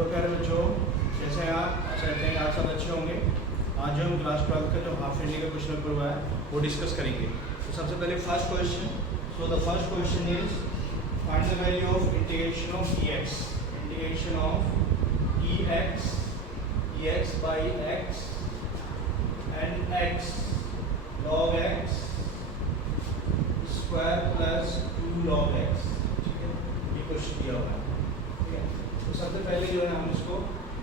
Hello प्यारे बच्चों, जैसे आप आशा करते हैं आप सब अच्छे होंगे। आज जो हम क्लास 12 का जो हाफ ईयरली का क्वेश्चन पेपर हुआ है वो डिस्कस करेंगे। तो सबसे पहले first question. So the first question is find the value of integration of x. Integration of x by x and x log x square plus 2 log x. ठीक है, ये क्वेश्चन दिया हुआ है। ठीक है, तो सबसे पहले जो है हम इसको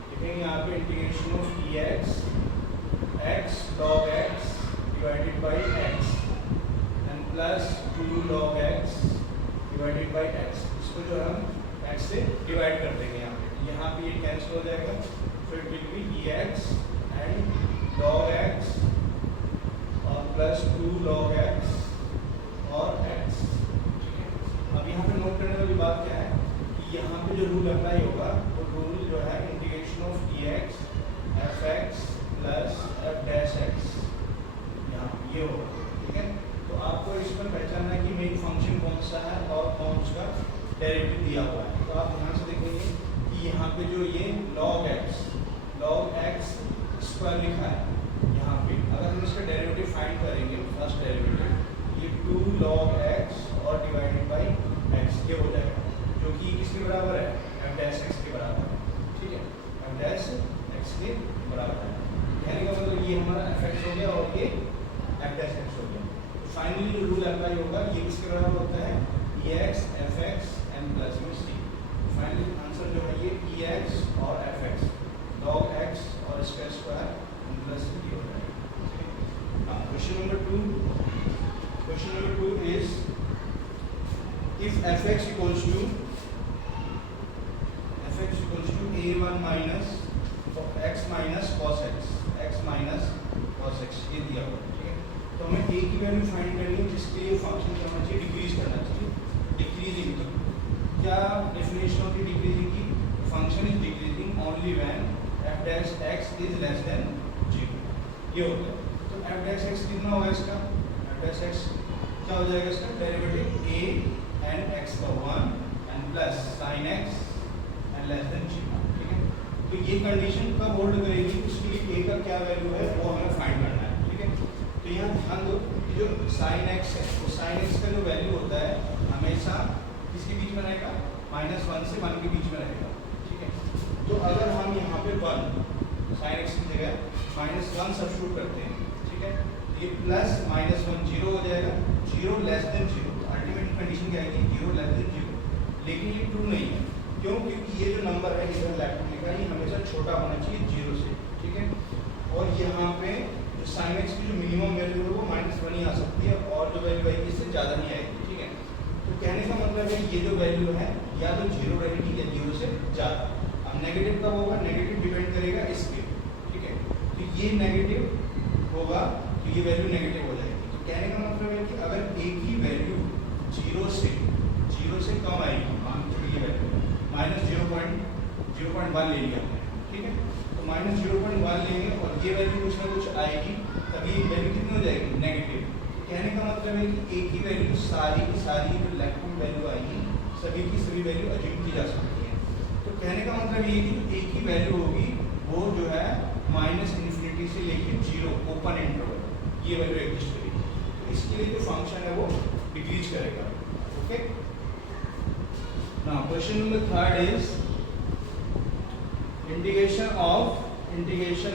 लिखेंगे यहाँ पे integration of x log x divided by x and plus 2 log x divided by x. इसको जो हम एक्स से डिवाइड कर देंगे यहाँ पे ये कैंसिल हो जाएगा। फिर it will B x and log x और प्लस 2 लॉग एक्स और एक्स। ठीक है, अब यहाँ पे नोट करने वाली बात क्या है कि यहाँ पे जो रूल अप्लाई होगा वो रूल जो है integration of x F x plus F dash x यहाँ ये होगा। ठीक है, तो आपको इसमें पहचानना है कि मेन फंक्शन कौन सा है और कौन सा डेरिवेटिव दिया हुआ है। तो आप ध्यान से देखेंगे कि यहाँ पे जो ये लॉग एक्स स्क्वायर लिखा है यहाँ पे, अगर हम इसका डेरिवेटिव फाइंड करेंगे फर्स्ट डेरिवेटिव ये 2 log x और डिवाइडेड बाई x ये हो जाएगा, जो कि किसके बराबर है f डैश x के बराबर है। ठीक है, f डैश x के बराबर है, कहने का मतलब ये हमारा f(x) हो गया और ये f डैश x हो गया। तो फाइनली जो रूल अप्लाई होगा ये किसके बराबर होता है ex fx n plus c। Finally answer जो है ये ex और fx log x और इसका स्क्वायर n प्लस c हो जाएगा। Question number 2 is if fx equals to a1 minus x minus cos x ये दिया हुआ है। ठीक है, तो हमें a की वैल्यू फाइंड करनी है जिसके लिए फंक्शन क्या होना चाहिए डिक्रीज करना चाहिए, डिक्रीजिंग। तो क्या डेफिनेशन होती है डिक्रीजिंग की? Function is decreasing only when f dash x is less than 0 ये होता है। तो f डैश x कितना होगा इसका? f डैश x क्या हो जाएगा इसका डेरिवेटिव a एंड x का 1 and plus sin x and less than 0। ठीक है, तो ये कंडीशन कब होल्ड करेगी? उसके लिए a का क्या वैल्यू है वो हमें फाइंड करना है। ठीक है, तो यहाँ ध्यान दो कि जो sin x है वो sin x का जो वैल्यू होता है हमेशा किसके बीच में रहेगा? -1 से 1 के बीच में रहेगा। ठीक है, तो अगर हम यहाँ पे 1 sin x की जगह -1 सब्स्टिट्यूट करते हैं, ठीक है, ये प्लस -1 0 हो जाएगा, 0 लेस देन 0। अल्टीमेट कंडीशन क्या आएगी? 0 लेस देन 0। लेकिन ये ट्रू नहीं है, क्यों? क्योंकि ये जो नंबर है इधर लेफ्ट में लिखा है ये हमेशा छोटा होना चाहिए 0 से। ठीक है, और यहाँ पे जो sin x की जो मिनिमम वैल्यू है वो -1 ही आ सकती है और जो वैल्यू आएगी इससे ज़्यादा नहीं आएगी। ठीक है, तो कहने का मतलब है ये जो वैल्यू है या तो 0 रहेगी या 0 से ज़्यादा। अब नेगेटिव कब होगा? नेगेटिव डिपेंड करेगा इसके। ठीक है, तो ये नेगेटिव होगा तो ये वैल्यू नेगेटिव हो जाएगी। तो कहने का मतलब है कि अगर एक ही वैल्यू 0 से कम आएगी, मान लो ये वैल्यू -0.1 ले लिया हमने। ठीक है, तो -0.1 लेंगे और ये वैल्यू कुछ ना कुछ आएगी, तभी वैल्यू कितनी हो जाएगी? नेगेटिव। कहने का मतलब है कि एक ही वैल्यू सारी की सारी जो लेफ्ट में वैल्यू आएगी सभी की सभी वैल्यू अज्यूम की जा सकती है। तो कहने का मतलब ये कि एक ही वैल्यू होगी वो जो है -∞ से लेके 0 ओपन इंटरवल ये वैल्यू एग्जिस्ट करेगी। तो इसके लिए जो फंक्शन है वो डिक्रीज करेगा। Okay, now question number 3 is integration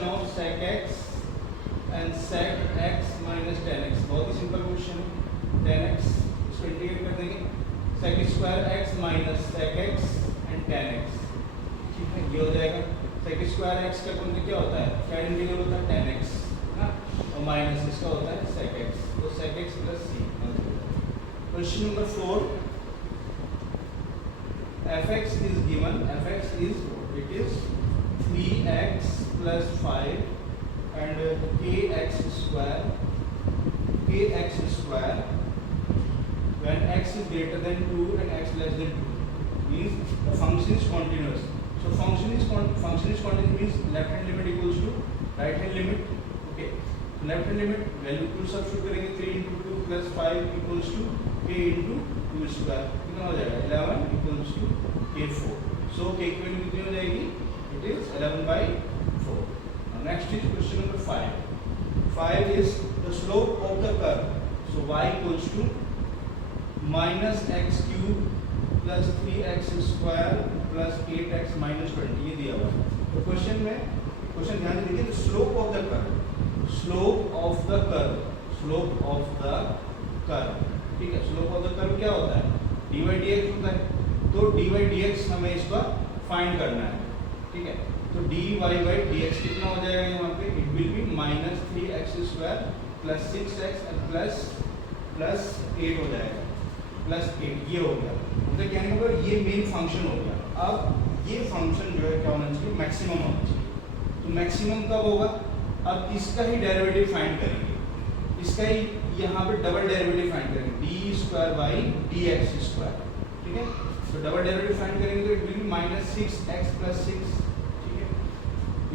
of sec x and sec x minus tan x। बहुत ही सिंपल क्वेश्चन है। tan x इसको इंटीग्रेट कर देंगे sec square x minus sec x and tan x। ठीक है, ये हो जाएगा sec स्क्वायर x का मतलब क्या होता है? क्या इंटीग्रल होता है? tan x ना, और माइनस इसका होता है sec x, तो sec x plus c। Question number 4 fx is given, fx is 3x plus 5 and kx square when x is greater than 2 and x less than 2 means the function is continuous. So function is continuous means left hand limit equals to right hand limit. Okay, so left hand limit value को substitute करेंगे 3 into 2 plus 5 equals to k into 2 square कितना हो जाएगा 11 equals to k4। So k की value कितनी हो जाएगी It is 11/4. Now next is question number 5. 5 is the slope of the curve. So y equals to minus x cube plus 3x square plus 8x minus 20 ये दिया हुआ है. तो question ध्यान से देखिए. Slope of the curve, slope of the curve, slope of the curve. ठीक है, स्लोप ऑफ द कर्व क्या होता है? dy dx होता है. तो dy dx हमें इसका फाइंड करना है. ठीक है, तो dy dx कितना हो जाएगा यहाँ पे? It will be minus 3x square plus 6x plus 8 हो जाएगा, प्लस 8. ये हो गया. मतलब कहने का ये मेन फंक्शन हो गया. अब ये फंक्शन जो है क्या होना चाहिए? मैक्सिमम होना चाहिए. तो मैक्सिमम कब होगा? अब इसका ही डेरिवेटिव फाइंड करेंगे. इसका ही यहाँ पे डबल डेरिवेटिव फाइंड करेंगे, D square by d x square. ठीक है, तो डबल डेरिवेटिव फाइंड करेंगे तो it will be minus 6x plus 6. ठीक है,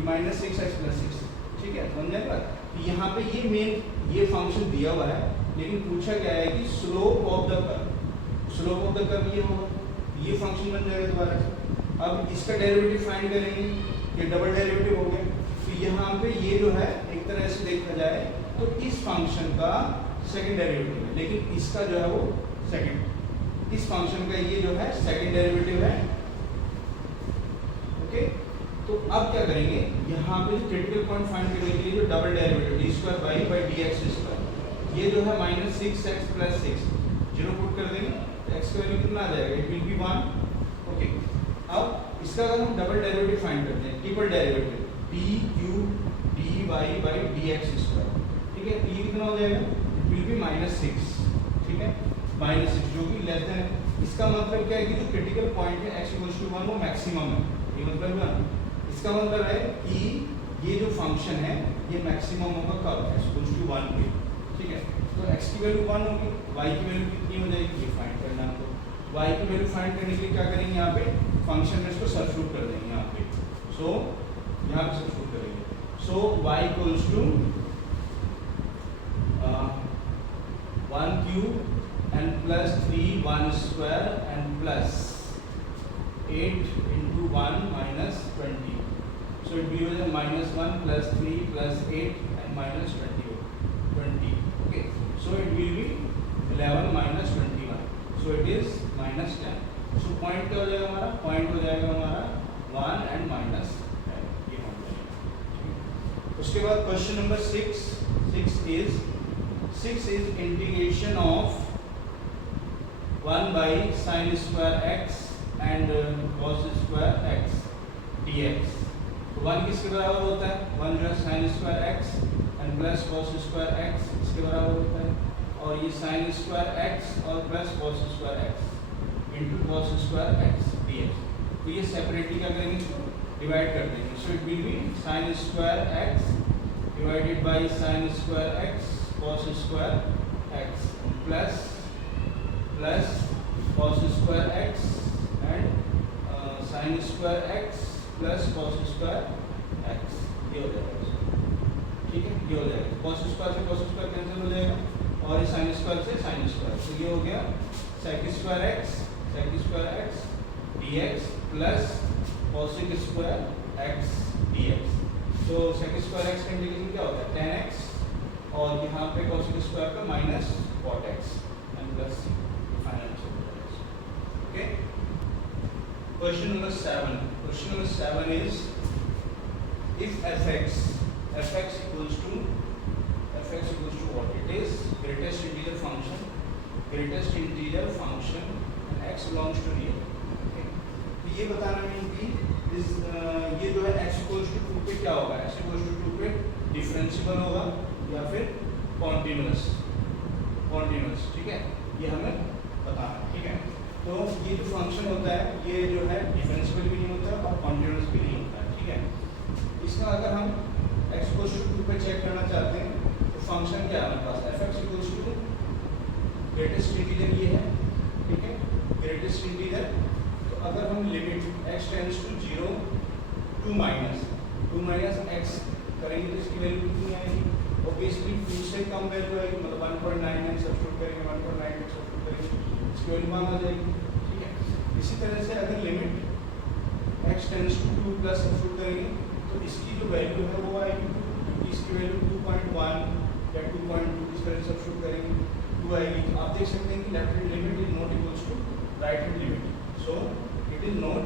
माइनस 6x प्लस 6. ठीक है, समझ जाएगा. तो यहाँ पे ये मेन ये फंक्शन दिया हुआ है, लेकिन पूछा गया है कि slope of the curve. Slope of the curve ये होगा, ये फंक्शन बन जाएगा दोबारा से. अब इसका डेरिवेटिव फाइंड करेंगे, ये डबल डेरिवेटिव हो गया. तो यहाँ पे ये जो है एक तरह से देखा जाए तो इस फंक्शन का सेकंड डेरिवेटिव है, लेकिन इसका जो है वो सेकंड, इस फंक्शन का ये जो है सेकंड डेरिवेटिव है. ओके, तो अब क्या करेंगे? यहाँ पे क्रिटिकल पॉइंट फाइंड करने के लिए जो double derivative D square by d x square, ये जो है minus 6x plus 6, zero put कर देंगे तो एक्स का वैल्यू कितना आ जाएगा? It will B 1. ओके, अब इसका अगर हम डबल डेरिवेटिव फाइंड करते हैं, triple derivative d q d y by d x square. ठीक है, तो ये कितना हो जाएगा? It will be minus 6. ठीक है, माइनस 6 जो कि लेस देन है. इसका मतलब क्या है कि जो क्रिटिकल पॉइंट है x इक्वल्स टू 1 वो मैक्सिमम है. ये मतलब है, इसका मतलब है कि ये जो फंक्शन है ये मैक्सिमम होगा कब? x इक्वल्स टू 1 पे. ठीक है, तो x की वैल्यू 1 होगी, y की वैल्यू कितनी हो जाएगी? ये फाइंड करना है आपको. y की वैल्यू फाइंड करने के लिए क्या करेंगे? यहाँ पे फंक्शन में इसको सब्स्टिट्यूट कर देंगे यहाँ पे. सो यहाँ पे सब्स्टिट्यूट करेंगे. So y equals to 1 cube and plus 3 1 square and plus 8 into 1 minus 20. So it will be minus 1 plus 3 plus 8 and minus 20. Okay, so it will be 11 minus 21. So it is minus 10. So point क्या हो जाएगा हमारा? Point हो जाएगा हमारा 1 and minus 10. ये हो जाएगा. उसके बाद question number 6 is integration of 1 by sin square x and cos square x dx. तो 1 किसके बराबर होता है? 1 जो है sin square x and plus cos square x इसके बराबर होता है. और ये sin square x और plus cos square x into cos square x dx. तो ये सेपरेटली क्या करेंगे? डिवाइड कर देंगे. So it will be sin square x divided by sin square x cos square x plus cos square x and sin square x plus cos square x. ये हो जाएगा. ठीक है, ये हो जाएगा. cos square से cos square कैंसिल हो जाएगा और sin square से sin square. तो ये हो गया sec square x dx plus cosec square x dx. तो sec square x का इंटीग्रेशन क्या होता है? tan x और यहाँ पे cosec स्क्वायर का minus cot x and plus final answer हो जाएगा. Okay, question number 7. Question number 7 is if fx equals to what? It is greatest integer function and x belongs to real. Okay, तो ये बताना है कि इस ये जो है x equals to 2 पे क्या होगा? x equals to 2 पे डिफरेंशिएबल होगा या फिर कॉन्टिन्यूअस. ठीक है, ये हमें बताना है. ठीक है, तो ये जो फंक्शन होता है ये जो है डिफरेंशिएबल भी नहीं होता है और कॉन्टिन्यूअस भी नहीं होता है. ठीक है, इसका अगर हम x को 2 पे चेक करना चाहते हैं तो फंक्शन क्या है हमारे पास? fx equals to greatest integer ये है. ठीक है, ग्रेटेस्ट इंटीजर. तो अगर हम limit x tends to 0 to minus x करेंगे तो इसकी वैल्यू कितनी आएगी? ऑब्वियसली 2 से कम वैल्यू आएगी, मतलब 1.99 सब्स्टिट्यूट करेंगे, 1.98 सब्स्टिट्यूट करेंगे, इसकी वैल्यू 1 आ जाएगी. ठीक है, इसी तरह से अगर limit x tends to 2 plus substitute करेंगे तो इसकी जो वैल्यू है वो आएगी 2, क्योंकि इसकी वैल्यू 2.1 या 2.2 इस तरह सब्स्टिट्यूट करेंगे 2 आएगी। तो आप देख सकते हैं कि left hand limit is not equals to right hand limit, so it is not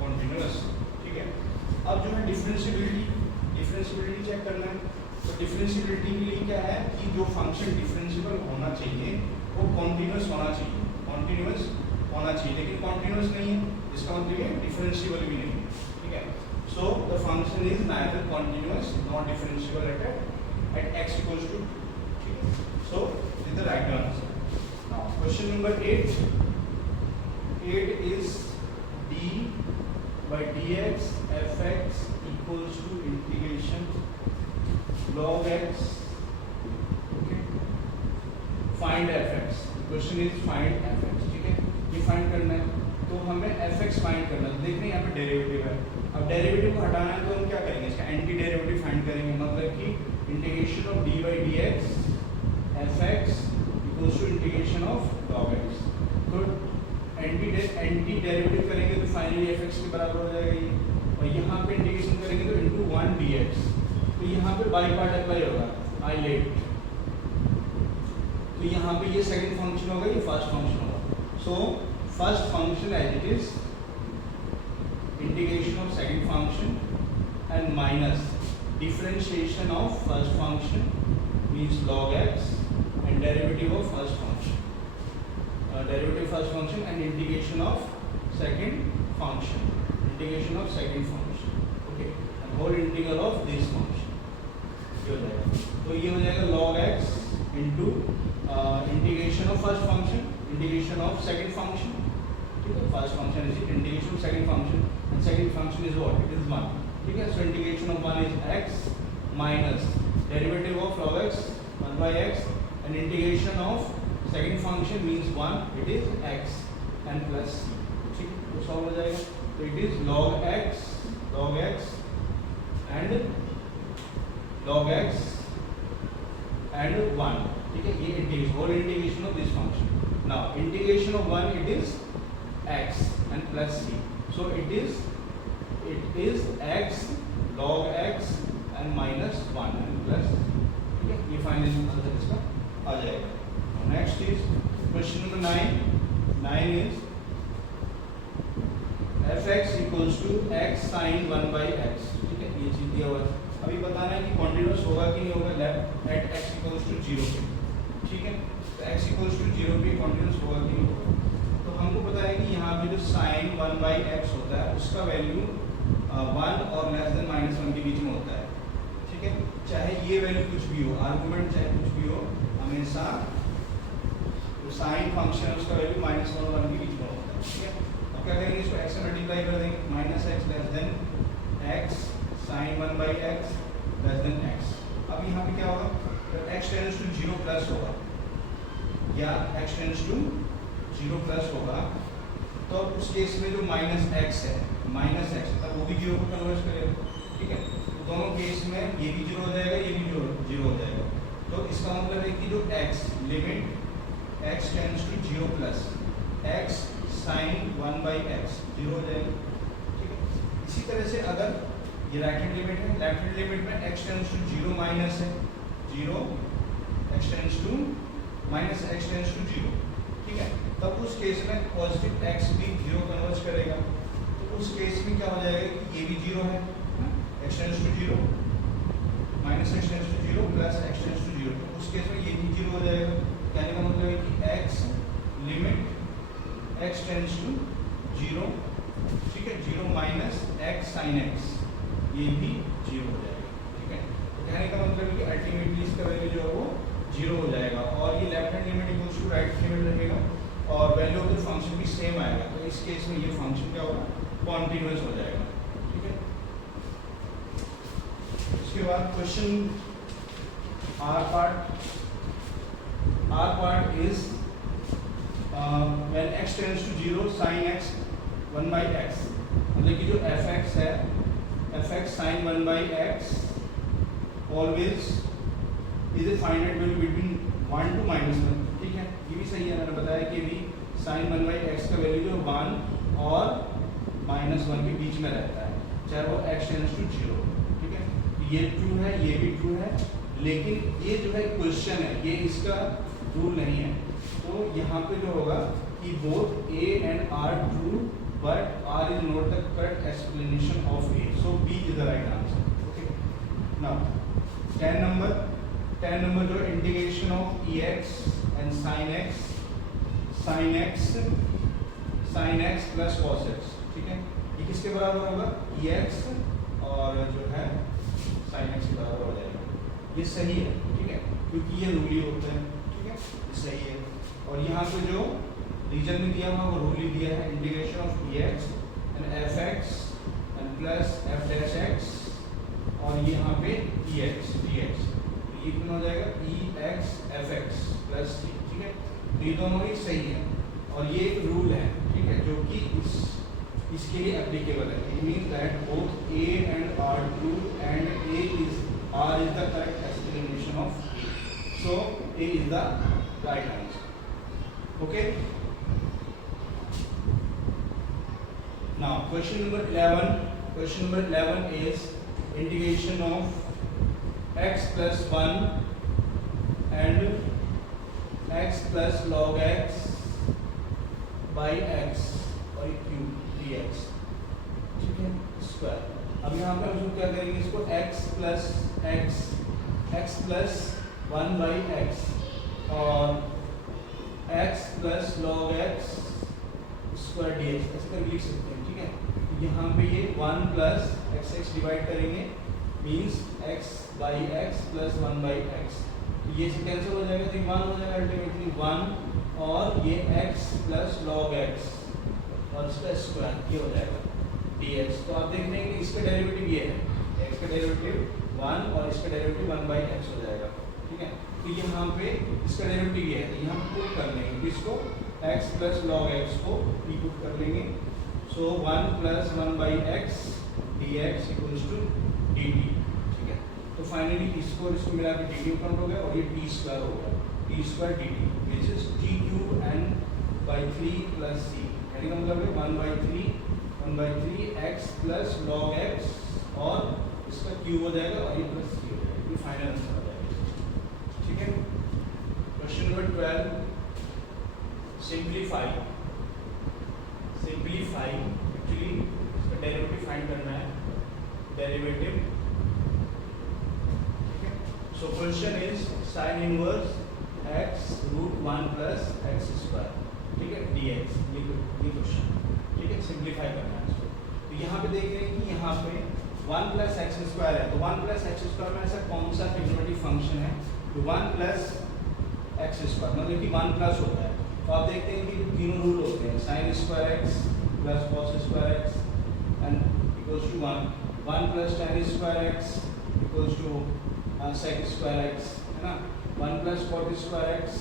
continuous. ठीक है, अब जो है डिफरेंशिएबिलिटी चेक करना है। तो डिफरेंशिएबिलिटी के लिए क्या है कि जो फंक्शन डिफरेंशिएबल होना चाहिए वो कॉन्टिन्यूअस होना चाहिए, लेकिन कॉन्टिन्यूअस नहीं है, इसका मतलब है डिफरेंशिएबल भी नहीं। ठीक है, so the function is neither continuous not differentiable at x equals to 2। ठीक है, so this is the right answer. Now question number 8 is d by dx fx equals to integration log x, okay, find fx, question is find fx। ठीक है, ये find करना है तो हमें fx find करना है। देखने यहाँ पे डेरिवेटिव है, अब डेरिवेटिव को हटाना है तो हम क्या करेंगे, इसका एंटी डेरिवेटिव फाइंड करेंगे, मतलब कि integration of d by dx fx equals to integration of log x। तो एंटी डेरिवेटिव करेंगे तो फाइनली fx के बराबर हो जाएगा ये, और यहाँ पे इंटीग्रेशन करेंगे तो इनटू 1 dx, तो यहाँ पे बाई पार्ट अप्लाई होगा आई लेट, तो यहाँ पे ये सेकंड फंक्शन होगा, ये फर्स्ट फंक्शन होगा। So first function as it is integration of second function and minus differentiation of first function means log x and derivative of first function, derivative first function and integration of second function, okay, and whole integral of this function ये हो जाएगा। तो ये हो जाएगा log x into integration of first function, integration of second function। ठीक है, first function is integration of second function and second function is what, it is 1। ठीक है, so integration of 1 is x minus derivative of log x 1 by x and integration of second function means 1, it is x and plus c। ठीक है, तो solve हो जाएगा। तो it is log x and log x and 1। ठीक है, ये integration, whole integration of this function. Now integration of 1 it is x and plus c, so it is x log x and minus 1 and plus. ठीक है, ये final answer इसका आ जाएगा। Next is question number 9. 9 is fx equals to x sin 1 by x। ठीक है, ये चीज दिया हुआ है, अभी बताना है कि कॉन्टिन्यूअस होगा कि नहीं होगा एट x equals to 0 पे। ठीक है, तो x equals to 0 पे कॉन्टिन्यूअस होगा कि नहीं होगा। तो हमको पता है कि यहाँ पे जो sin 1 by x होता है उसका वैल्यू 1 और लेस देन -1 के बीच में होता है। ठीक है, चाहे ये वैल्यू कुछ भी हो, आर्गुमेंट चाहे कुछ भी हो, हमेशा साइन फंक्शन है उसका वैल्यू -1 और 1 के बीच में होता है। ठीक है, अब क्या करेंगे, इसको x से मल्टीप्लाई कर देंगे, -x less than x sin 1 by x less than x। अब यहाँ पे क्या होगा, तो x टेंड्स टू 0 प्लस होगा या x टेंड्स टू 0 प्लस होगा, तो उस केस में जो -x है तब वो भी 0 को कन्वर्ट करेगा। ठीक है, तो दोनों केस में ये भी 0 हो जाएगा, ये भी 0 हो जाएगा। तो इसका मतलब है कि जो x limit x tends to 0 plus x sin 1 by x 0 हो जाएगा। ठीक है, इसी तरह से अगर ये राइट हैंड लिमिट है, लेफ्ट हैंड लिमिट में x टेंड्स टू 0 माइनस है 0, x tends to minus x tends to 0। ठीक है, तब उस केस में पॉजिटिव x भी 0 कन्वर्ट करेगा, तो उस केस में क्या हो जाएगा कि ये भी 0 है, x tends to 0 minus x tends to 0 plus x tends to 0, तो उस केस में ये भी 0 हो जाएगा। कहने का मतलब है कि x limit x tends to 0, ठीक है, 0 माइनस x sin x, ये भी 0 हो जाएगा। ठीक है, तो कहने का मतलब है कि अल्टीमेटली इसका वैल्यू जो है वो 0 हो जाएगा, और ये left hand limit equals to right limit रहेगा, और वैल्यू ऑफ द फंक्शन भी सेम आएगा। तो इस केस में ये फंक्शन क्या होगा, कॉन्टिन्यूअस हो जाएगा। ठीक है, उसके बाद question R part is when x tends to 0 sin x 1 by x, मतलब कि जो fx है, fx sin 1 by x always is a finite value between 1 to -1। ठीक है, ये भी सही है, मैंने बताया कि भी sin 1 by x का वैल्यू जो 1 और -1 के बीच में रहता है, चाहे वो x टेंड्स टू 0, ठीक है। ये ट्रू है, ये भी ट्रू है, लेकिन ये जो है क्वेश्चन है, ये इसका रूल नहीं है। तो यहाँ पे जो होगा कि both a and r true but r is not the correct explanation of a, so b is the right answer, okay। now 10 number जो integration of ex and sin x plus cos x, ठीक है। ये किसके बराबर होगा, ex और जो है sin x के बराबर हो जाएगा। ये सही है, ठीक है, क्योंकि ये रूल ही होते हैं, ठीक है, ये सही है। और यहाँ पे जो रीजन में दिया हुआ वो रूल ही दिया है, integration of ex and fx and plus f dash x और ये यहाँ पे ex dx, ये कितना हो जाएगा ex fx plus c, ठीक है। तो ये दोनों ही सही है और ये एक रूल है, ठीक है, जो कि इसके लिए एप्लीकेबल है। It means that both a and r true and r is the correct explanation of a, so a is the right answer, okay। now question number 11 is integration of x plus 1 and x plus log x by x और cube dx, ठीक है, square. अब यहाँ पे हम क्या करेंगे, इसको x plus 1 by x और x plus log x square dx ऐसे करके लिख सकते हैं, ठीक है। यहाँ पे ये 1 plus x डिवाइड करेंगे means x by x plus 1 by x, तो ये से कैंसिल हो जाएगा, तो 1 हो जाएगा अल्टीमेटली 1 और ये x plus log x और इसका स्क्वायर ये हो जाएगा dx। तो आप देख रहे हैं कि इसका डेरिवेटिव ये है, x का डेरिवेटिव 1 और इसका डेरिवेटिव 1 by x हो जाएगा, ठीक है। तो यहाँ पे इसका डेरिवेटिव ये है, तो यहाँ पुट कर लेंगे इसको x plus log x को पुट कर लेंगे, सो 1 plus 1 by x dx equals to dt, ठीक है। तो फाइनली इसको मिला के dt काउंट हो गया और ये t स्क्वायर हो गया, t square dt which is t cube n by 3 plus c, यानी का मतलब है 1 by 3 x plus log x और इसका क्यूब हो जाएगा और ये प्लस c हो जाएगा, ये फाइनल आंसर हो जाएगा, ठीक है। क्वेश्चन नंबर 12 सिंप्लीफाई एक्चुअली इसका डेरिवेटिव फाइंड करना है, डेरिवेटिव, ठीक है। So question is sin inverse x root 1 plus x square, ठीक है, dx, ये क्वेश्चन, ठीक है, सिंप्लीफाई करना है इसको। तो यहाँ पे देख रहे हैं कि यहाँ पे 1 प्लस एक्स स्क्वायर है, तो 1 प्लस एक्स स्क्वायर में ऐसा कौन सा ट्रिग्नोमेट्रिक फंक्शन है तो 1 प्लस एक्स स्क्वायर मतलब कि 1 प्लस होता है। तो आप देखते हैं कि तीनों रूल होते हैं, sine square x plus cos square x and equals to 1 plus tan square x equals to sec square x, है ना, 1 प्लस कॉट स्क्वायर एक्स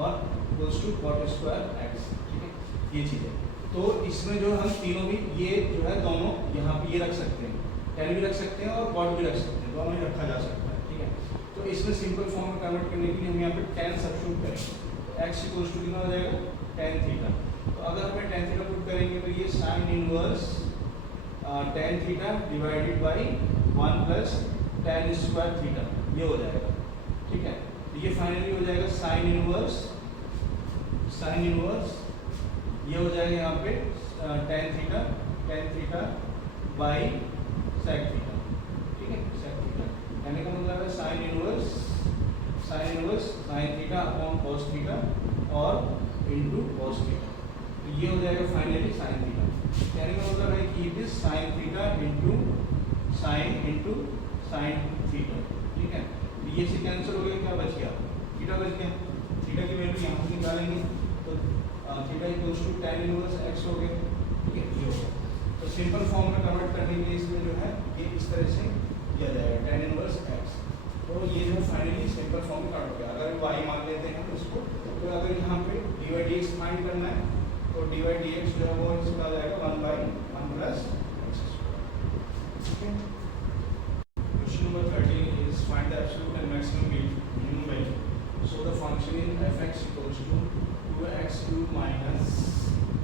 और equals to cot square x, ठीक है, ये चीज़ें। तो इसमें जो हम तीनों भी ये जो है दोनों यहाँ पे ये रख सकते हैं, टेन भी रख सकते हैं और कॉट भी रख सकते हैं, दोनों ही रखा जा सकता है, ठीक है। तो इसमें सिंपल फॉर्म में कन्वर्ट करने के लिए हम यहाँ पे टेन सब्स्टिट्यूट करेंगे, एक्स इक्वल्स टू कितना हो जाएगा टेन थीटा। तो अगर हमें टेन थीटा पुट करेंगे तो ये sine inverse tan theta divided by 1 plus tan square theta ये हो जाएगा, ठीक है। तो ये फाइनली हो जाएगा साइन इनवर्स ये हो जाएगा यहाँ पे tan theta by sec theta, ठीक है, सेक थीटा, यानी का मतलब है sine inverse sine theta upon cos theta और इनटू कॉस थीटा, तो ये हो जाएगा फाइनली साइन थीटा, यानी का मतलब है कि it is sine theta into sine theta, ठीक है। तो ये से कैंसिल हो गया, क्या बच गया, थीटा बच गया, थीटा की वैल्यू यहाँ से निकालेंगे तो theta equals to tan inverse x हो गया, ठीक है, ये हो गया। तो सिंपल फॉर्म में कन्वर्ट करने के लिए इसमें जो है ये इस तरह से किया जाएगा टेन इनवर्स एक्स, तो ये जो फाइनली सिंपल फॉर्म में कन्वर्ट हो गया। अगर वाई मान लेते हैं इसको, तो अगर यहाँ पे d y d x find करना है तो डी वाई डी एक्स जो है वो इसका आ जाएगा 1 बाई 1 प्लस एक्स स्क्वायर, ठीक है। Question number 13 is find the absolute and maximum minimum value, so the function in fx equals to 2x cube minus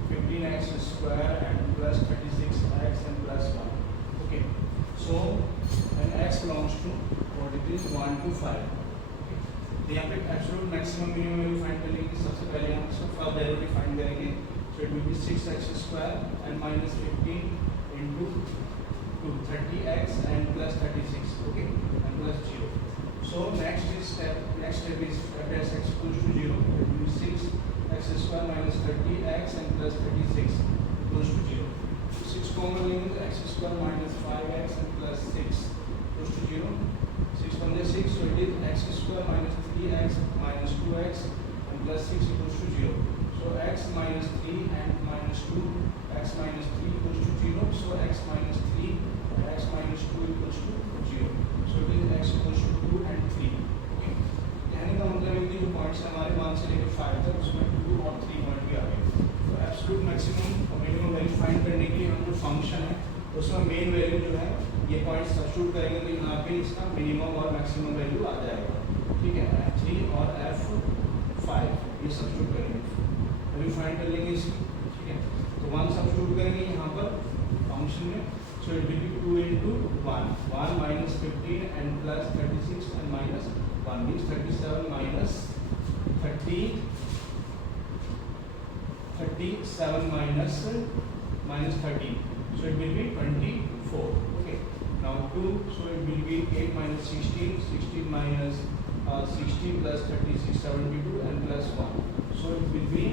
15x square and plus 36x and plus 1. Okay, so when x belongs to what it is 1 to 5. Okay, तो यहाँ पे absolute maximum minimum value find करने की सबसे पहले हम इसका first derivative find करेंगे. So it will B 6x square and minus 15 into 30x and plus 36. Okay, and plus 0. So next step is at s x equals to 0. It will be 6x square minus 30x and plus 36 equals to 0. So 6 common लेंगे तो x square minus 5x and plus 6 equals to 0. 6 from the 6, so it is x square minus 3x minus 2x and plus 6 equals to 0. So x minus 3 and minus 2, x minus 3 equals to 0. So x minus 3 and x minus 2 equals to 0. So it is x equals to 2 and 3. Okay. कहने का मतलब है कि जो points हमारे 1 से लेकर 5 तक उसमें 2 और 3 पॉइंट भी आ गए. तो एब्सोल्यूट मैक्सिमम और मिनिमम वैल्यू फाइंड करने के लिए हम जो फंक्शन है उसमें मेन वैल्यू जो है ये पॉइंट सब्स्टिट्यूट करेंगे तो यहाँ पे इसका मिनिमम और मैक्सिमम वैल्यू आ जाएगा. ठीक है, F3 और F5 ये सब्स्टिट्यूट करेंगे, वैल्यू फाइंड कर लेंगे इसकी. ठीक है, तो 1 सब्स्टिट्यूट करेंगे यहाँ पर फंक्शन में. So it will B 2 into 1 minus 15 and plus 36 and minus 1 means 37 minus 37 minus 13. So it will be 24. Okay. Now 2. So it will be 8 minus 16. 16 minus 60 plus 36, 72 and plus 1. So it will be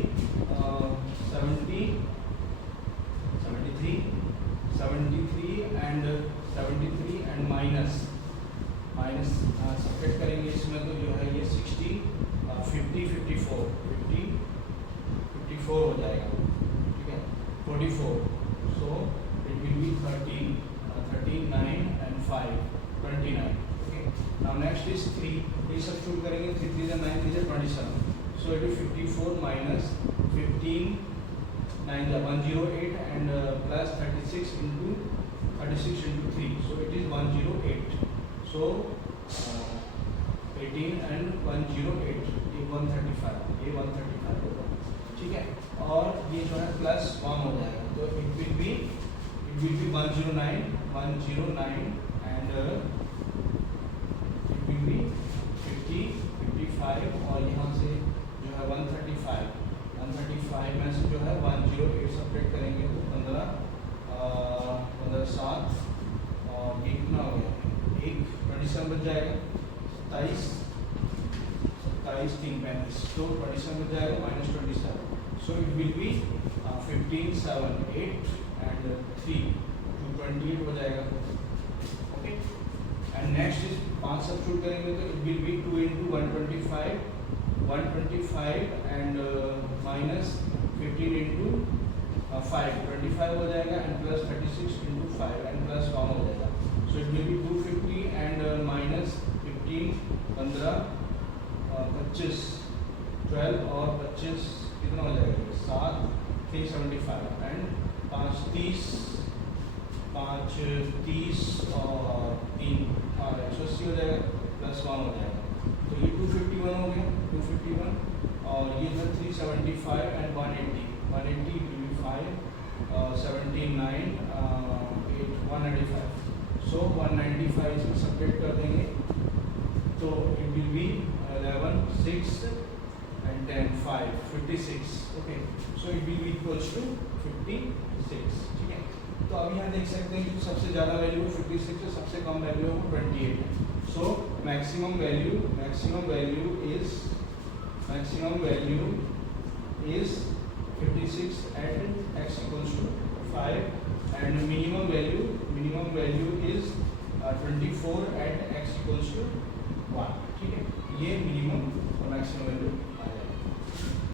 73 and minus subtract करेंगे इसमें तो जो है ये 60 54 हो जाएगा. ठीक है, 44. So it will be 13 9 and 5 29. Okay. Now next is 3. 3 substitute करेंगे. 3 3 9 3 27. So it is 54 minus 15 9 108 and plus 36 into 3. So it is 108. So 18 and 108 ये 135 होगा. ठीक है, और ये जो है प्लस 1 हो जाएगा तो it will be 109 and it will be 55 और यहाँ से जो है 135 में से जो है 108 सब्ट्रैक्ट करेंगे तो 15 7 और ये कितना हो गया, 27 बच जाएगा. 27 3 35 तो 27 बच जाएगा minus 27. So it will be 15 7 8 and 3 28 हो जाएगा. Okay. And next is 5 substitute करेंगे तो it will be 2 into 125 and minus 15 into 5 25 हो जाएगा and plus 36 into 5 and plus 1 हो जाएगा. So it will be 250 and minus 15 15 25 12 और 25 कितना हो जाएगा 7 375 and 5 30 और 3 180 हो जाएगा प्लस 1 हो जाएगा. तो ये 251 हो गया 251 और ये जो 375 and 180 will be 5 17 9 8 195. So 195 इसमें सब्ट्रैक्ट कर देंगे तो it will be 11 6 and 10 5 56. Okay. So it will be equals to 56. ठीक है, तो अभी यहाँ देख सकते हैं कि सबसे ज़्यादा वैल्यू 56 है, सबसे कम वैल्यू है 28 है. So maximum value is 56 at x equals to 5 and minimum value is 24 at x equals to 1. ठीक है, ये मिनिमम और मैक्सिमम वैल्यू